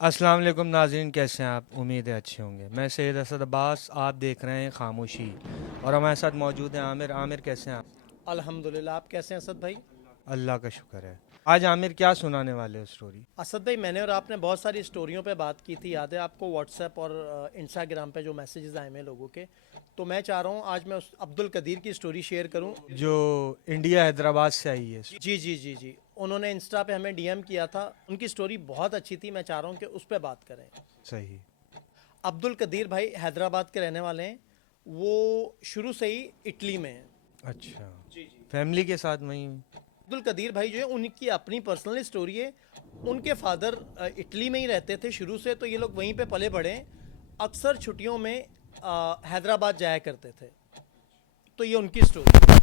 अस्सलाम वालेकुम नाज़रीन, कैसे हैं आप? उम्मीद है अच्छे होंगे। मैं सैयद असद अब्बास, आप देख रहे हैं खामोशी। और हमारे साथ मौजूद हैं आमिर। आमिर, कैसे हैं आप? अल्हम्दुलिल्लाह। आप कैसे हैं असद भाई? अल्लाह का शुक्र है। आज आमिर क्या सुनाने वाले हो स्टोरी? असद भाई, मैंने और आपने बहुत सारी स्टोरियों पे बात की थी, याद है आपको? व्हाट्सएप और इंस्टाग्राम पे जो मैसेजेस आए हैं लोगों के। तो मैं चाह रहा हूँ आज मैं उस अब्दुल कदीर की स्टोरी शेयर करूँ। जो इंडिया हैदराबाद से आई है। जी जी जी जी, उन्होंने इंस्टा पे हमें डीएम किया था। उनकी स्टोरी बहुत अच्छी थी, मैं चाह रहा हूँ कि उस पर बात करें। सही। अब्दुल कदीर भाई हैदराबाद के रहने वाले हैं। वो शुरू से ही इटली में हैं। अच्छा। फैमिली के साथ वहीं? अब्दुल कदीर भाई जो है, उनकी अपनी पर्सनल स्टोरी है। उनके फादर इटली में ही रहते थे शुरू से, तो ये लोग वहीं पे पले बढ़े हैं। अक्सर छुट्टियों में हैदराबाद जाया करते थे। तो ये उनकी स्टोरी है।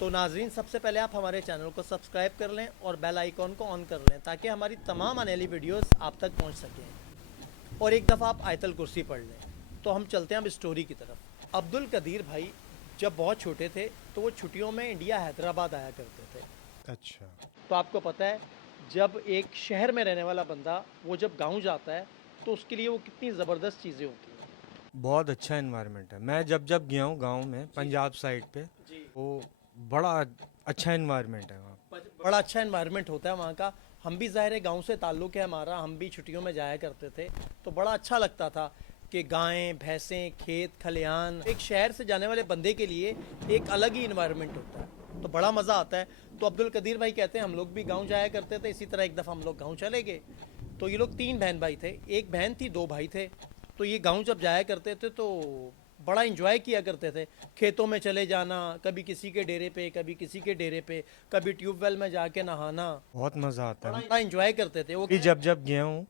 तो नाजरीन, सबसे पहले आप हमारे चैनल को सब्सक्राइब कर लें और बेल आइकॉन को ऑन कर लें, ताकि हमारी तमाम आने वाली वीडियोस आप तक पहुंच सकें। और एक दफ़ा आप आयतल कुर्सी पढ़ लें। तो हम चलते हैं अब स्टोरी की तरफ। अब्दुल कदीर भाई जब बहुत छोटे थे, तो वो छुट्टियों में इंडिया हैदराबाद आया करते थे। अच्छा। तो आपको पता है, जब एक शहर में रहने वाला बंदा वो जब गांव जाता है, तो उसके लिए वो कितनी ज़बरदस्त चीज़ें होती हैं। बहुत अच्छा इन्वायरमेंट है। मैं जब जब गया हूँ गाँव में, जी पंजाब साइड पे, जी। वो बड़ा अच्छा इन्वायरमेंट है वहाँ। बड़ा अच्छा इन्वायरमेंट होता है वहाँ का। हम भी ज़ाहिर है गांव से ताल्लुक़ है हमारा, हम भी छुट्टियों में जाया करते थे। तो बड़ा अच्छा लगता था कि गायें भैंसें खेत खलिहान, एक शहर से जाने वाले बंदे के लिए एक अलग ही इन्वायरमेंट होता है। तो बड़ा मज़ा आता है। तो अब्दुल कदीर भाई कहते हैं हम लोग भी गांव जाया करते थे। इसी तरह एक दफ़ा हम लोग गांव चले गए। तो ये लोग तीन बहन भाई थे, एक बहन थी, दो भाई थे। तो ये गांव जब जाया करते थे तो बड़ा इंजॉय किया करते थे। खेतों में चले जाना, कभी किसी के डेरे पे, कभी किसी के डेरे पे, कभी ट्यूबवेल में जाके नहाना। बहुत मज़ा आता है। बड़ा इंजॉय करते थे वो। भी जब जब गया हूँ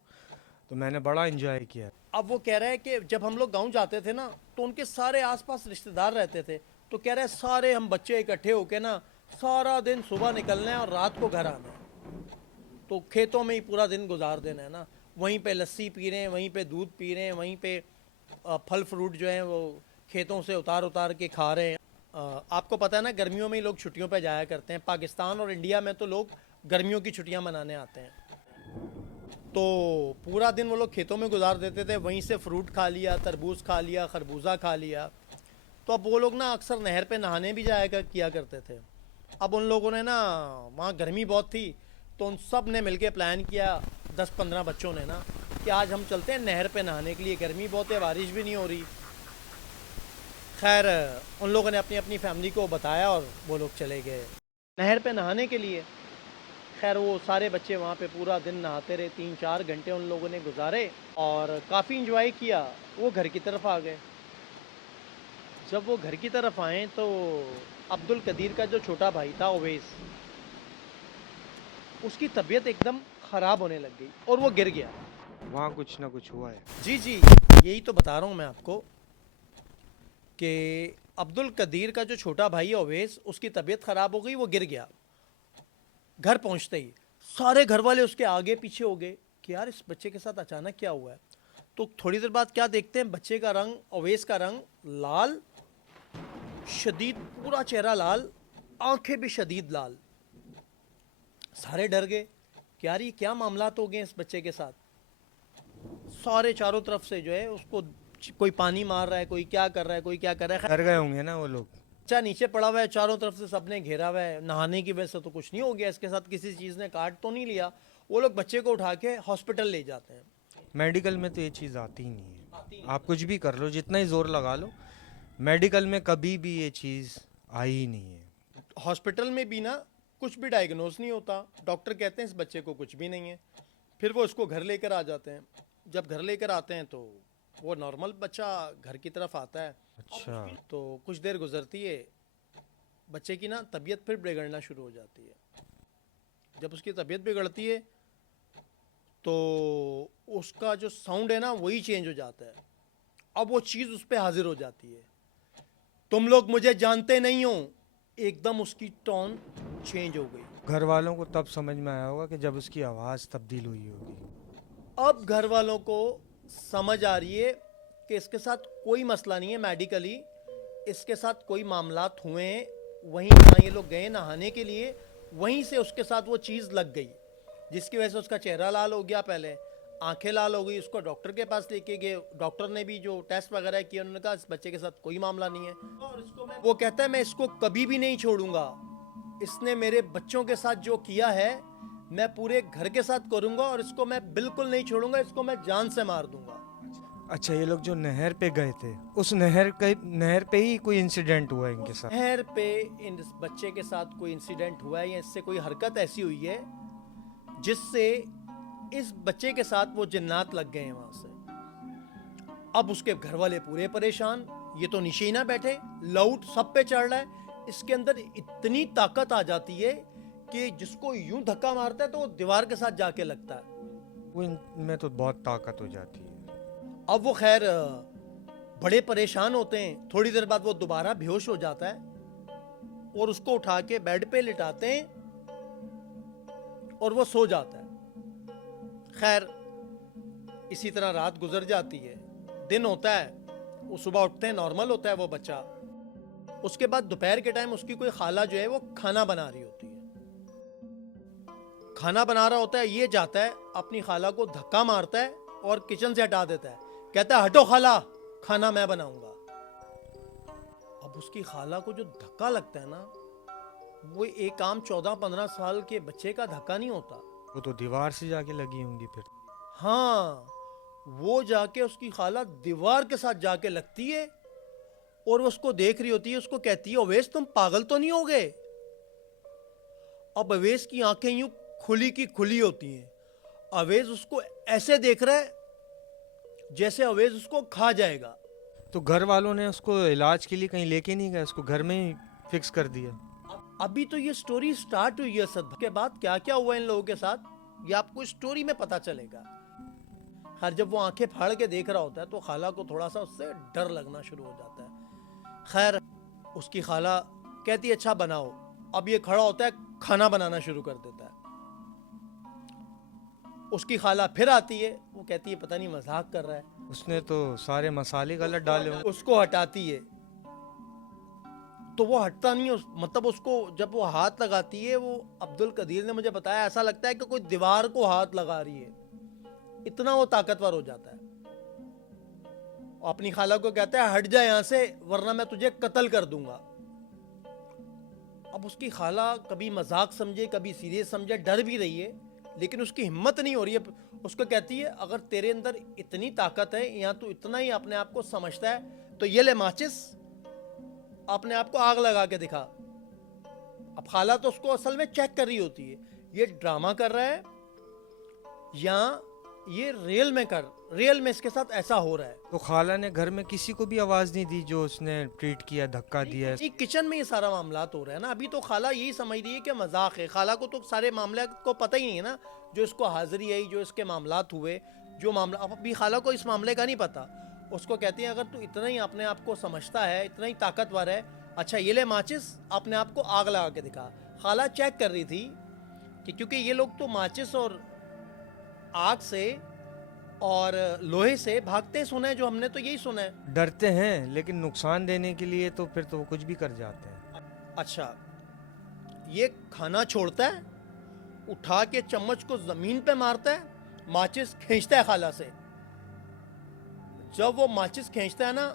तो मैंने बड़ा इंजॉय किया। अब वो कह रहा है कि जब हम लोग गांव जाते थे ना, तो उनके सारे आसपास रिश्तेदार रहते थे। तो कह रहे हैं सारे हम बच्चे इकट्ठे होके ना, सारा दिन सुबह निकलना है और रात को घर आना है। तो खेतों में ही पूरा दिन गुजार देना है ना। वहीं पे लस्सी पी रहे हैं, वहीं पे दूध पी रहे हैं, वहीं पे फल फ्रूट जो है वो खेतों से उतार उतार के खा रहे हैं। आपको पता है ना, गर्मियों में ही लोग छुट्टियों पे जाया करते हैं। पाकिस्तान और इंडिया में तो लोग गर्मियों की छुट्टियां मनाने आते हैं। तो पूरा दिन वो लोग खेतों में गुजार देते थे, वहीं से फ्रूट खा लिया, तरबूज खा लिया, खरबूजा खा लिया। तो अब वो लोग ना अक्सर नहर पे नहाने भी जाया किया करते थे। अब उन लोगों ने ना, वहाँ गर्मी बहुत थी, तो उन सब ने मिलके प्लान किया, 10-15 बच्चों ने ना, कि आज हम चलते हैं नहर पे नहाने के लिए। गर्मी बहुत है, बारिश भी नहीं हो रही। खैर, उन लोगों ने अपनी अपनी फैमिली को बताया और वो लोग चले गए नहर पे नहाने के लिए। खैर, वो सारे बच्चे वहाँ पे पूरा दिन नहाते रहे, 3-4 घंटे उन लोगों ने गुजारे और काफ़ी इंजॉय किया। वो घर की तरफ आ गए। जब वो घर की तरफ आए तो अब्दुल कदीर का जो छोटा भाई था ओवैस, उसकी तबीयत एकदम ख़राब होने लग गई और वो गिर गया। वहाँ कुछ ना कुछ हुआ है। जी जी, यही तो बता रहा हूँ मैं आपको कि अब्दुल कदीर का जो छोटा भाई है ओवैस, उसकी तबीयत ख़राब हो गई, वो गिर गया। घर पहुंचते ही सारे घर वाले उसके आगे पीछे हो गए कि यार इस बच्चे के साथ अचानक क्या हुआ है। तो थोड़ी देर बाद क्या देखते हैं, बच्चे का रंग, ओवैस का रंग लाल, शदीद, पूरा चेहरा लाल, आंखें भी शदीद लाल। सारे डर गए कि यार ये क्या मामला हो गए इस बच्चे के साथ। सारे चारों तरफ से जो है उसको, कोई पानी मार रहा है, कोई क्या कर रहा है, कोई क्या कर रहा है। डर गए होंगे ना वो लोग। बच्चा नीचे पड़ा हुआ है, चारों तरफ से सबने घेरा हुआ है। नहाने की वजह से तो कुछ नहीं हो गया, इसके साथ किसी चीज़ ने काट तो नहीं लिया। वो लोग बच्चे को उठा के हॉस्पिटल ले जाते हैं। मेडिकल में तो ये चीज़ आती ही नहीं है। आप कुछ भी कर लो, जितना ही जोर लगा लो, मेडिकल में कभी भी ये चीज़ आई ही नहीं है। हॉस्पिटल में भी ना कुछ भी डायग्नोस नहीं होता। डॉक्टर कहते हैं इस बच्चे को कुछ भी नहीं है। फिर वो उसको घर लेकर आ जाते हैं। जब घर लेकर आते हैं तो वो नॉर्मल बच्चा घर की तरफ आता है। अच्छा। तो कुछ देर गुजरती है, बच्चे की ना तबीयत फिर बिगड़ना शुरू हो जाती है। जब उसकी तबीयत बिगड़ती है तो उसका जो साउंड है ना वही चेंज हो जाता है। अब वो चीज़ उस पर हाजिर हो जाती है। तुम लोग मुझे जानते नहीं हो। एकदम उसकी टोन चेंज हो गई। घर वालों को तब समझ में आया होगा कि जब उसकी आवाज़ तब्दील हुई होगी। अब घर वालों को समझ आ रही है कि इसके साथ कोई मसला नहीं है मेडिकली, इसके साथ कोई मामलात हुए हैं। वहीं जहाँ ये लोग गए नहाने के लिए, वहीं से उसके साथ वो चीज़ लग गई, जिसकी वजह से उसका चेहरा लाल हो गया पहले। आंखें लाल हो गई, उसको डॉक्टर के पास लेके गए। डॉक्टर ने भी जो टेस्ट वगैरह किया, उन्होंने कहा इस बच्चे के साथ कोई मामला नहीं है। और वो कहता है मैं इसको कभी भी नहीं छोड़ूंगा, इसने मेरे बच्चों के साथ जो किया है मैं पूरे घर के साथ करूंगा और इसको मैं बिल्कुल नहीं छोड़ूंगा, इसको मैं जान से मार दूंगा। अच्छा, ये लोग जो नहर पे गए थे, उस नहर पे ही कोई इंसिडेंट हुआ इनके साथ? नहर पे इन बच्चे के साथ कोई इंसिडेंट हुआ है या इससे कोई हरकत ऐसी हुई है जिससे इस बच्चे के साथ वो जिन्नात लग गए हैं वहां से। अब उसके घर वाले पूरे परेशान, ये तो नीचे ही ना बैठे, लाउड सब पे चढ़ रहा है। इसके अंदर इतनी ताकत आ जाती है कि जिसको यूं धक्का मारता है तो वो दीवार के साथ जाके लगता है। वो इनमें तो बहुत ताकत हो जाती है। अब वो खैर बड़े परेशान होते हैं। थोड़ी देर बाद वो दोबारा बेहोश हो जाता है और उसको उठा के बेड पे लिटाते हैं और वो सो जाता है। खैर इसी तरह रात गुजर जाती है, दिन होता है, वो सुबह उठते हैं, नॉर्मल होता है वो बच्चा। उसके बाद दोपहर के टाइम उसकी कोई खाला जो है वो खाना बना रही होती है। खाना बना रहा होता है, ये जाता है अपनी खाला को धक्का मारता है और किचन से हटा देता है, कहता है हटो खाला, खाना मैं बनाऊंगा। अब उसकी खाला को जो धक्का लगता है ना, वो एक आम 14-15 साल के बच्चे का धक्का नहीं होता। वो तो दीवार से जाके लगी होंगी फिर। हाँ, वो जाके उसकी खाला दीवार के साथ जाके लगती है और वो उसको देख रही होती है। उसको कहती है अवेश तुम पागल तो नहीं हो गए? अब अवेश की आंखें यूं खुली की खुली होती हैं। अवेश उसको ऐसे देख रहा है जैसे अवेश उसको खा जाएगा। तो घर वालों ने उसको इलाज के लिए कहीं लेके नहीं गए, उसको घर में ही फिक्स कर दिया? अभी तो ये स्टोरी स्टार्ट हुई है, सद के बाद क्या क्या हुआ इन लोगों के साथ ये आपको स्टोरी में पता चलेगा। हर जब वो आंखें फाड़ के देख रहा होता है तो खाला को थोड़ा सा उससे डर लगना शुरू हो जाता है। खैर उसकी खाला कहती है अच्छा बनाओ। अब ये खड़ा होता है, खाना बनाना शुरू कर देता है। उसकी खाला फिर आती है, वो कहती है पता नहीं मजाक कर रहा है, उसने तो सारे मसाले गलत डाले होंगे। उसको हटाती है तो वो हटता नहीं है। मतलब उसको जब वो हाथ लगाती है, वो अब्दुल कदीर ने मुझे बताया ऐसा लगता है कि कोई दीवार को हाथ लगा रही है, इतना वो ताकतवर हो जाता है। और अपनी खाला को कहता है हट जा यहां से वरना मैं तुझे कत्ल कर दूंगा। अब उसकी खाला कभी मजाक समझे कभी सीरियस समझे, डर भी रही है लेकिन उसकी हिम्मत नहीं हो रही है। उसको कहती है अगर तेरे अंदर इतनी ताकत है या तू इतना ही अपने आप को समझता है तो ये ले माचिस, अपने आप को आग लगा के दिखा। अब खाला तो उसको असल में चेक कर रही होती है ये ड्रामा कर रहा है या ये रियल में इसके साथ ऐसा हो रहा है। तो खाला ने घर में किसी को भी आवाज नहीं दी जो उसने ट्रीट किया, धक्का दिया? किचन में ये सारा मामला हो रहा है ना। अभी तो खाला यही समझ रही है कि मजाक है। खाला को तो सारे मामले को पता ही नहीं है ना, जो इसको हाजिरी आई, जो इसके मामलात हुए, जो मामला। अब अभी खाला को इस मामले का नहीं पता। उसको कहती है अगर तू इतना ही अपने आप को समझता है, इतना ही ताकतवर है, अच्छा ये ले माचिस, अपने आप को आग लगा के दिखा। खाला चेक कर रही थी कि क्योंकि ये लोग तो माचिस और आग से और लोहे से भागते सुना है, जो हमने तो यही सुना है। डरते हैं लेकिन नुकसान देने के लिए तो फिर तो वो कुछ भी कर जाते हैं। अच्छा, ये खाना छोड़ता है, उठा के चम्मच को जमीन पे मारता है, माचिस खींचता है खाला से। जब वो माचिस खींचता है ना,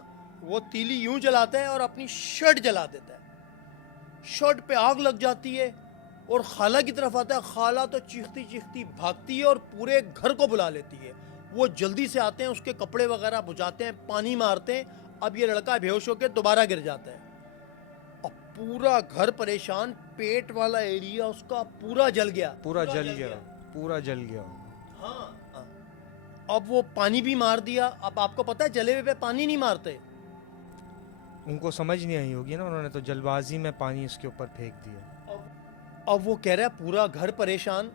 वो तीली यूं जलाता है और अपनी शर्ट जला देता है। शर्ट पे आग लग जाती है और खाला की तरफ आता है। खाला तो चीखती चीखती भागती है और पूरे घर को बुला लेती है। वो जल्दी से आते हैं, उसके कपड़े वगैरह बुझाते हैं, पानी मारते हैं। अब ये लड़का बेहोश होकर दोबारा गिर जाता है। अब पूरा घर परेशान, पेट वाला एरिया उसका पूरा जल गया। पूरा जल गया। हाँ, अब वो पानी भी मार दिया। अब आपको पता है जले हुए पे पानी नहीं मारते। उनको समझ नहीं आई होगी ना, उन्होंने तो जल्दबाजी में पानी उसके ऊपर फेंक दिया। अब वो कह रहा है पूरा घर परेशान।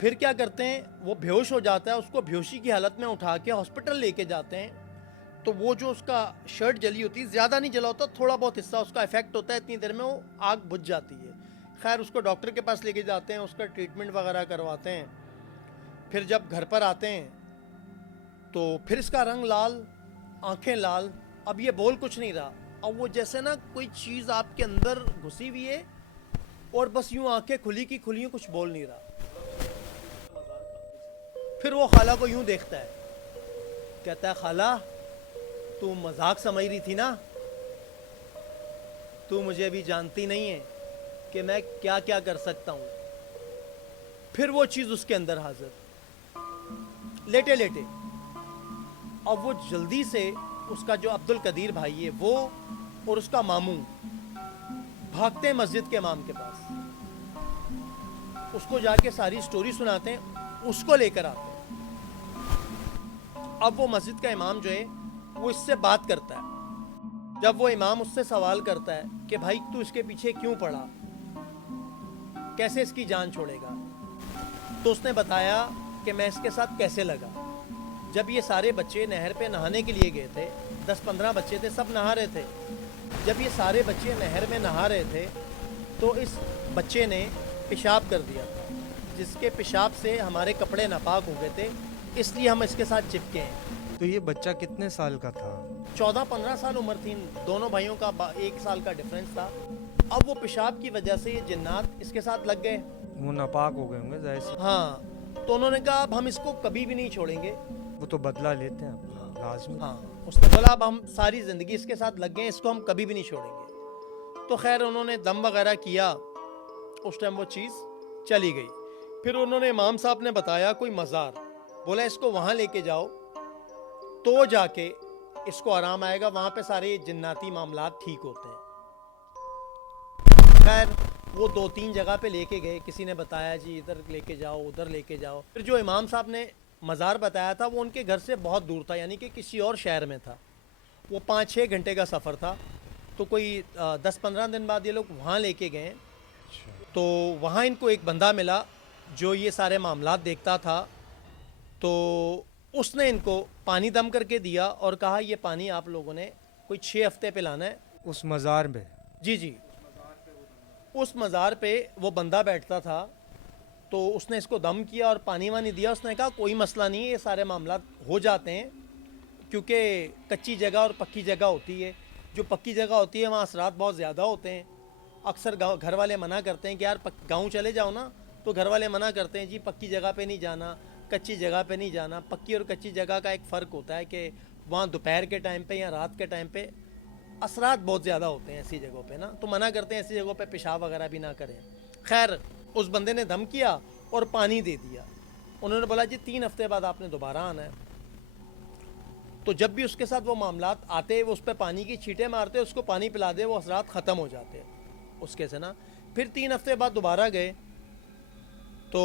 फिर क्या करते हैं, वो बेहोश हो जाता है, उसको बेहोशी की हालत में उठा के हॉस्पिटल लेके जाते हैं। तो वो जो उसका शर्ट जली होती है, ज़्यादा नहीं जला होता, थोड़ा बहुत हिस्सा उसका इफेक्ट होता है, इतनी देर में वो आग बुझ जाती है। खैर उसको डॉक्टर के पास लेके जाते हैं, उसका ट्रीटमेंट वगैरह करवाते हैं। फिर जब घर पर आते हैं तो फिर इसका रंग लाल, आंखें लाल। अब ये बोल कुछ नहीं रहा। अब वो जैसे ना कोई चीज़ आपके अंदर घुसी हुई है और बस यूं आंखें खुली की खुली, कुछ बोल नहीं रहा। फिर वो खाला को यूं देखता है, कहता है खाला तू मजाक समझ रही थी ना, तू मुझे अभी जानती नहीं है कि मैं क्या क्या कर सकता हूं। फिर वो चीज उसके अंदर हाजिर, लेटे लेटे। अब वो जल्दी से, उसका जो अब्दुल कदीर भाई है वो और उसका मामू भागते हैं मस्जिद के इमाम के पास, उसको जाके सारी स्टोरी सुनाते हैं, उसको लेकर आते हैं। अब वो मस्जिद का इमाम जो है वो इससे बात करता है। जब वो इमाम उससे सवाल करता है कि भाई तू इसके पीछे क्यों पड़ा, कैसे इसकी जान छोड़ेगा, तो उसने बताया कि मैं इसके साथ कैसे लगा। जब ये सारे बच्चे नहर पे नहाने के लिए गए थे, 10-15 बच्चे थे, सब नहा रहे थे। जब ये सारे बच्चे नहर में नहा रहे थे तो इस बच्चे ने पेशाब कर दिया था, जिसके पेशाब से हमारे कपड़े नापाक हो गए थे, इसलिए हम इसके साथ चिपके हैं। तो ये बच्चा कितने साल का था? 14-15 साल उम्र थी, दोनों भाइयों का 1 साल का डिफरेंस था। अब वो पेशाब की वजह से ये जिन्नात इसके साथ लग गए। वो नापाक हो गए होंगे जाहिर सी। हाँ, तो उन्होंने कहा अब हम इसको कभी भी नहीं छोड़ेंगे। वो तो बदला लेते हैं अपना, लाजमी। हाँ, उसने बोला अब हम सारी ज़िंदगी इसके साथ लग गए, इसको हम कभी भी नहीं छोड़ेंगे। तो खैर उन्होंने दम वगैरह किया, उस टाइम वो चीज़ चली गई। फिर उन्होंने इमाम साहब ने बताया कोई मज़ार, बोला इसको वहाँ लेके जाओ तो जाके इसको आराम आएगा, वहाँ पे सारे जिन्नाती मामलात ठीक होते हैं। खैर वो 2-3 जगह पे लेके गए, किसी ने बताया जी इधर लेके जाओ, उधर लेके जाओ। फिर जो इमाम साहब ने मज़ार बताया था वो उनके घर से बहुत दूर था, यानी कि किसी और शहर में था। वो 5-6 घंटे का सफ़र था। तो कोई 10-15 दिन बाद ये लोग वहाँ लेके गए। तो वहाँ इनको एक बंदा मिला जो ये सारे मामलात देखता था। तो उसने इनको पानी दम करके दिया और कहा ये पानी आप लोगों ने कोई 6 हफ्ते पिलाना है। उस मज़ार में? जी जी, उस मज़ार पे वो बंदा बैठता था। तो उसने इसको दम किया और पानी वानी दिया। उसने कहा कोई मसला नहीं है, ये सारे मामलात हो जाते हैं, क्योंकि कच्ची जगह और पक्की जगह होती है। जो पक्की जगह होती है वहाँ असरात बहुत ज़्यादा होते हैं। अक्सर घर वाले मना करते हैं कि यार गाँव चले जाओ ना, तो घर वाले मना करते हैं जी पक्की जगह पे नहीं जाना, कच्ची जगह पे नहीं जाना। पक्की और कच्ची जगह का एक फ़र्क होता है कि वहाँ दोपहर के टाइम पे या रात के टाइम पे असरात बहुत ज़्यादा होते हैं ऐसी जगहों पे ना, तो मना करते हैं ऐसी जगहों पे पेशाब वगैरह भी ना करें। खैर उस बंदे ने दम किया और पानी दे दिया। उन्होंने बोला जी 3 हफ्ते बाद आपने दोबारा आना है। तो जब भी उसके साथ वो मामलात आते, वो उस पर पानी की छींटें मारते, उसको पानी पिला दे, वो असरात ख़त्म हो जाते उसके से ना। फिर 3 हफ्ते बाद दोबारा गए तो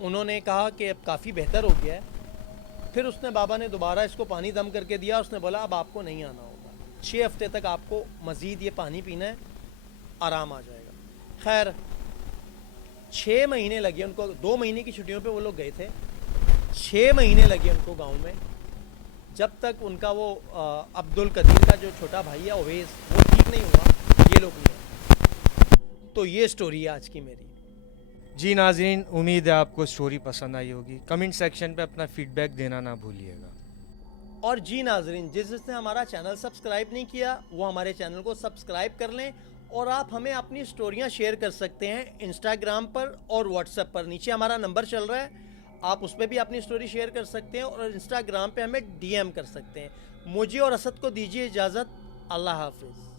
उन्होंने कहा कि अब काफ़ी बेहतर हो गया है। फिर उसने बाबा ने दोबारा इसको पानी दम करके दिया। उसने बोला अब आपको नहीं आना होगा, 6 हफ्ते तक आपको मज़ीद ये पानी पीना है, आराम आ जाएगा। खैर 6 महीने लगे उनको, 2 महीने की छुट्टियों पे वो लोग गए थे, 6 महीने लगे उनको गांव में, जब तक उनका वो अब्दुल कदीर का जो छोटा भाई है ओवैस, वो ठीक नहीं हुआ, ये लोग नहीं। तो ये स्टोरी है आज की मेरी। जी नाज़रीन, उम्मीद है आपको स्टोरी पसंद आई होगी। कमेंट सेक्शन पे अपना फीडबैक देना ना भूलिएगा। और जी नाजरीन, जिसने हमारा चैनल सब्सक्राइब नहीं किया वो हमारे चैनल को सब्सक्राइब कर लें। और आप हमें अपनी स्टोरियां शेयर कर सकते हैं इंस्टाग्राम पर और व्हाट्सएप पर। नीचे हमारा नंबर चल रहा है, आप उस पर भी अपनी स्टोरी शेयर कर सकते हैं और इंस्टाग्राम पे हमें DM कर सकते हैं। मुझे और असद को दीजिए इजाज़त। अल्लाह हाफिज़।